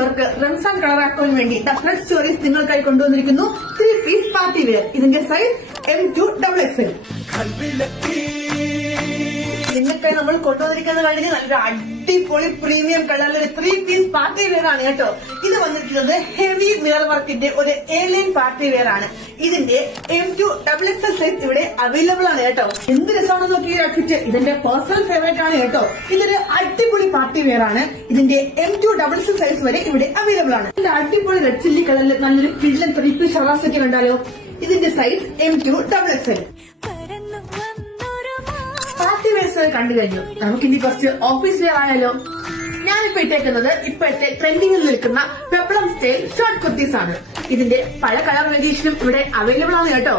പേർക്ക് റംസാൻ കളറാക്കാൻ വേണ്ടി ഡഫറൻസ് സ്റ്റോറീസ് നിങ്ങൾക്കായി കൊണ്ടുവന്നിരിക്കുന്നു 3 പീസ് പാർട്ടി വെയർ. ഇതിന്റെ സൈസ് M2XXL. നിങ്ങൾക്കായി നമ്മൾ കൊണ്ടുവന്നിരിക്കുന്നത് കഴിഞ്ഞ് നല്ലൊരു അടിപൊളി പ്രീമിയം കളറിൽ 3 പീസ് പാർട്ടി വെയർ ആണ് കേട്ടോ. ഇത് വന്നിരിക്കുന്നത് ഹെവി മിറർ വർക്കിന്റെ ഒരു എയർലൈൻ പാർട്ടി വെയർ ആണ്. ഇതിന്റെ M2XXL സൈസ് ഇവിടെ അവൈലബിൾ ആണ് കേട്ടോ. എന്ത് രസമാണെന്ന് നോക്കി ഔട്ട്ഫിറ്റ്. ഇതിന്റെ പേഴ്സണൽ ഫേവറേറ്റ് ആണ് കേട്ടോ. ഇതൊരു അടിപൊളി പാർട്ടി വെയർ ആണ്. ഇതിന്റെ M2XXL സൈസ് വരെ ഇവിടെ അവൈലബിൾ ആണ്. ഇതിന്റെ അടിപൊളി റെഡ് ചില്ലി കളറിൽ നല്ലൊരു കിഡ്ലൻ 3 പീസ് ഷറാസ് ഒക്കെ കണ്ടാലോ. ഇതിന്റെ സൈസ് M2XXL. പാർട്ടി വെയർസ് കണ്ടു കഴിഞ്ഞു. നമുക്കിനി കുറച്ച് ഓഫീസ് വെയർ ആയാലോ. ഞാനിപ്പോ ഇട്ടേക്കുന്നത് ഇപ്പോഴത്തെ ട്രെൻഡിങ്ങിൽ നിൽക്കുന്ന പെപ്ലം സ്റ്റൈൽ ഷോർട്ട് കുർത്തീസ് ആണ്. ഇതിന്റെ പല കളർ വേരിയേഷനും ഇവിടെ അവൈലബിൾ ആണ് കേട്ടോ.